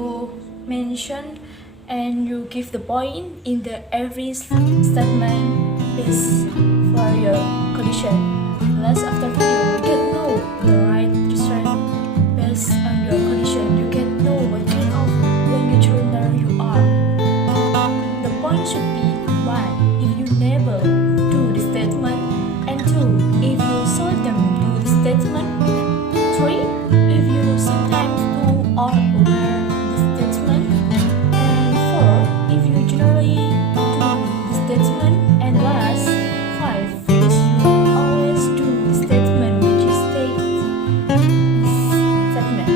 you mention and you give the point in the every statement based for your condition. Last after video, you get know the right answer based on your condition. You get know what kind of language learner you are. The point should be 1. If you never do the statement, and 2. If you seldom do the statement, 3. If you sometimes do or wear the statement, and 4. If you generally do the statement, and last 5. Is you always do the statement which is statement.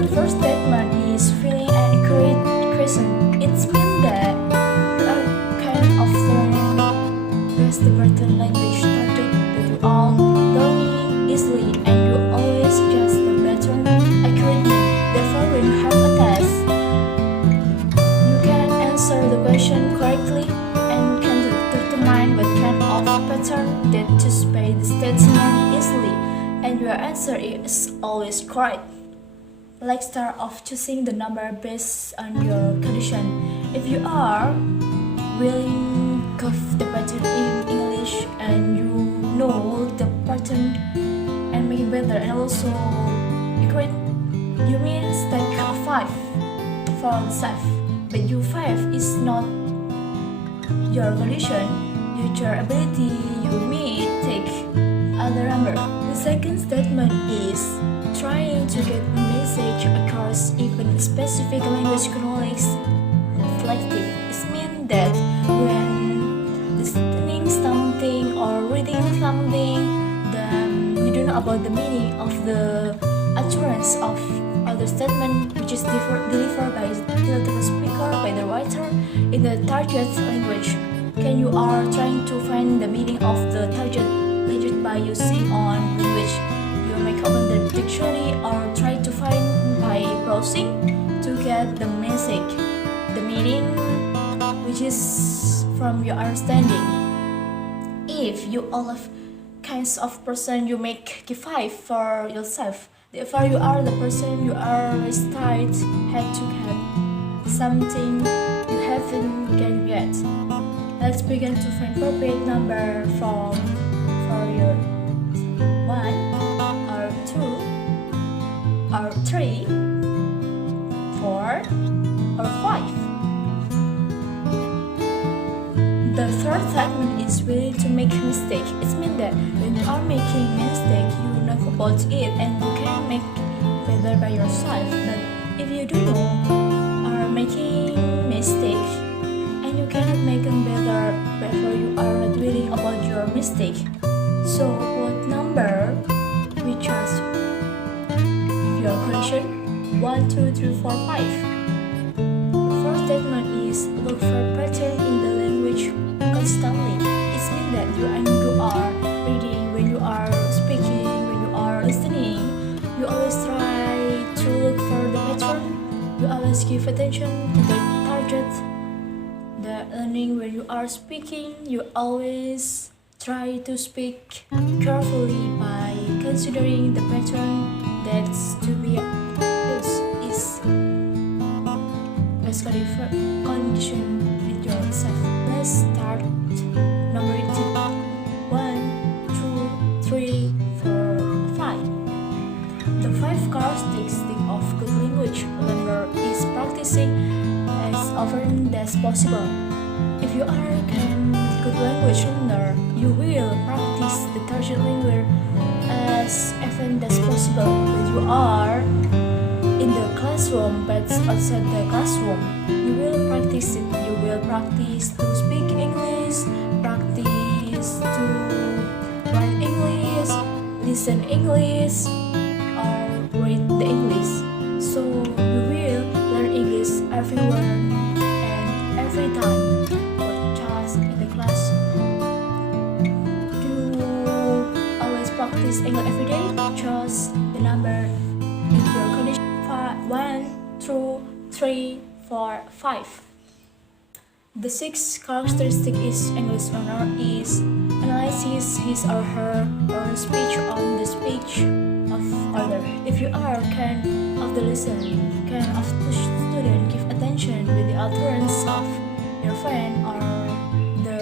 The first statement is feeling an accurate question. It means that you are kind of learning best the pattern language topic that you are learning easily, and you always adjust the pattern accurately. Therefore, when you have a test, you can answer the question correctly and can determine what kind of pattern that to spell the statement easily, and your answer is always correct. Like start off choosing the number based on your condition. If you are willing to the pattern in English and you know the pattern and make it better and also accurate, you mean take 5 for the self. But you 5 is not your condition, your ability, you may take other number. The second statement is trying to get a message across even specific language knowledge reflective. It means that when listening something or reading something, then you don't know about the meaning of the utterance of other statement which is delivered by the speaker, by the writer in the target language. Can you are trying to find the meaning of the target language by using on language. You may open the dictionary or try to find by browsing to get the message, the meaning which is from your understanding. If you all of kinds of person, you make give 5 for yourself. Therefore, you are the person you are start had to get something you haven't get yet. Let's begin to find appropriate number for your 1 or 2 or 3, 4 or 5. The third segment is willing to make mistake. It means that when you are making mistake, you know about it and you can make better by yourself. But if you don't know are making mistake and you cannot make them better, therefore you are not willing about your mistake. So what number we trust? If your condition 1, 2, 3, 4, 5. The first statement is look for pattern in the language constantly. It means that when you are reading, when you are speaking, when you are listening, you always try to look for the pattern. You always give attention to the target. The learning when you are speaking, you always try to speak carefully by considering the pattern that's to be used is best condition with yourself. Let's start numerating 1, 2, 3, 4, 5. The 5 characteristics of good language learner is practicing as often as possible. If you are a good language learner, you will practice the target language as often as possible. When you are in the classroom but outside the classroom, you will practice it. You will practice to speak English, practice to write English, listen English, or read the English. So you will learn English everywhere and every time. Practice English every day. Choose the number in your condition. 1, 2, 3, 4, 5. The sixth characteristic is English learner is analyzes his or her own speech on the speech of other. If you are can of the lesson. Can of the student give attention with the utterance of your friend or the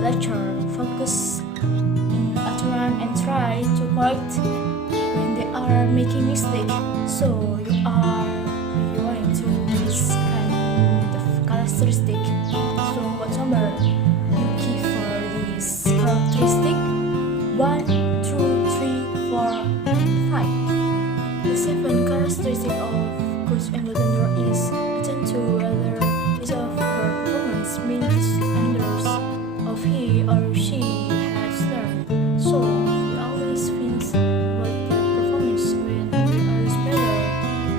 lecturer? Focus in utterance and try to correct when they are making mistake. So you are going to this kind of characteristic. So what number you give for this characteristic? 1, 2, 3, 4, and 5. The seventh characteristic of good English learner is attend to whether his or her performance meets standards of he or she has learned. So we always think what the performance when we are better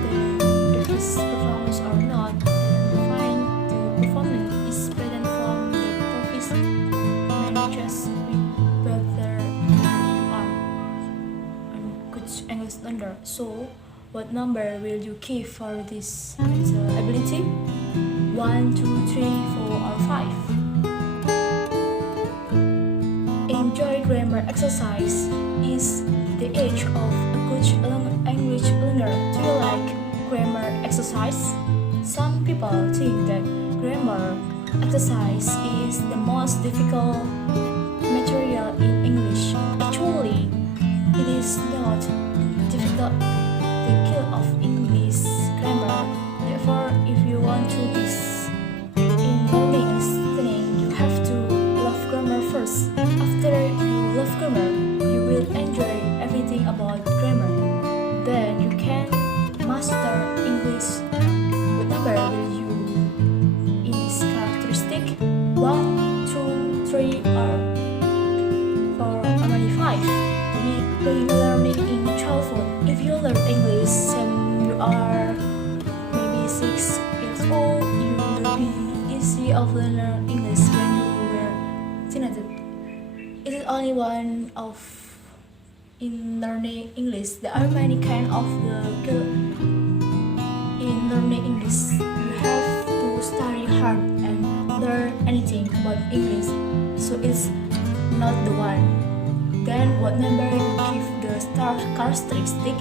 than his performance or not, and find the performance is better from the profits managers with better good English learner. So what number will you give for this ability? 1, 2, 3, 4, or 5? Enjoy grammar exercise is the age of a good English learner. Do you like grammar exercise? Some people think that grammar exercise is the most difficult material in English. Actually, it is not difficult. The skill of English grammar. Therefore, if you want to be in learning and listening, you have to love grammar first. After you love grammar, you will enjoy everything about grammar. Then you can master English. What number will you in this characteristic? 1, 2, 3, or 4, or maybe 5? When learning in childhood, if you learn English and you are maybe 6 years old, you will be easy of learning English when you were teenager. It is only one of in learning English. There are many kind of the in learning English. You have to study hard and learn anything about English. So it's not the one. Then what number you give the star characteristic?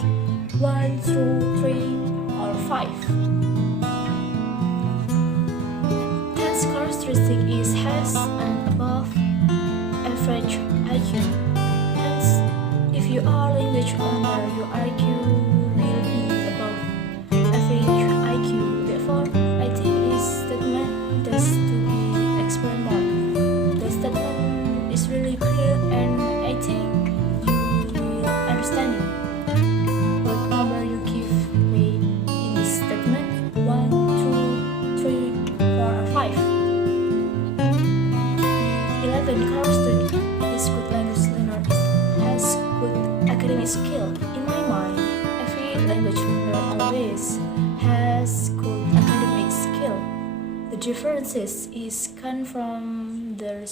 1, 2, 3, or 5? Tenth characteristic is has an above average IQ. Hence, if you are language learner, your IQ will be above average IQ. Therefore, I think this statement has to be explained more. The statement is really clear and I think you will understand it. What number you give me in this statement? 1, 2, 3, 4, or 5? 11 characteristic is good language learner has good academic skill. In my mind, every language learner always has good academic skill. The differences is come from the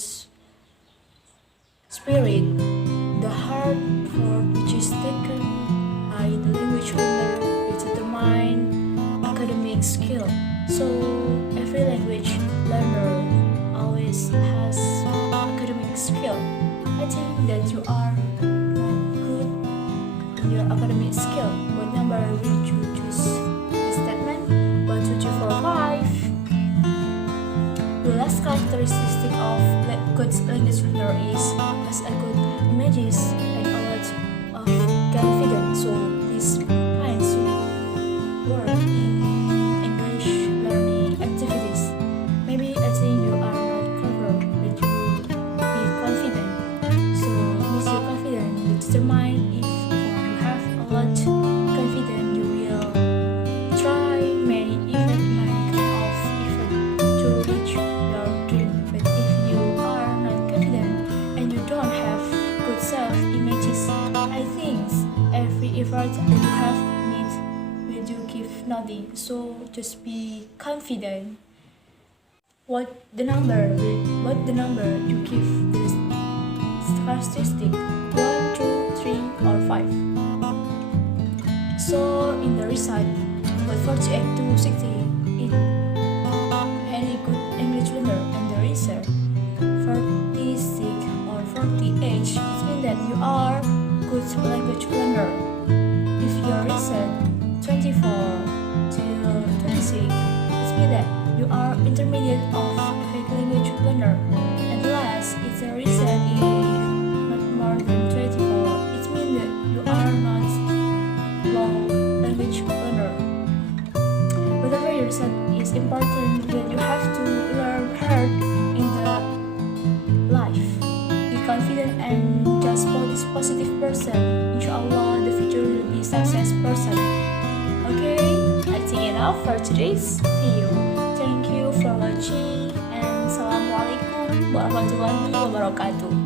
spirit, the hard work which is taken by the language learner which determine academic skill. So every language learner always has academic skill. I think that you are not good in your academic skill. What number will you choose this statement? 1, 2, 3, 4, 5. The last characteristic of good language learner is has a good images and a lot of confidence. So this kinds to work in English learning activities. Maybe I think you are not clever, but you be confident. So with your confidence, you determine if you have a lot confidence, you will try many kind of effort to reach your dream. But if you are not confident and you don't have good self-images, I think every effort that you have made will you give nothing. So just be confident. What the number you give this characteristic? 1, 2, 3, or 5? So in the result, but 48 to 60 in any good English learner and the result 46 or 48 it means that you are good language learner. If your result 25 intermediate of fake language learner. And last, it's a reason if not more than 24, it means that you are not low language learner. Whatever your reason is important that you have to learn hard in the life. Be confident and just positive person. Inshallah, the future will be success person. Okay, I think enough for today's video. Thank you for watching and Assalamualaikum warahmatullahi wabarakatuh.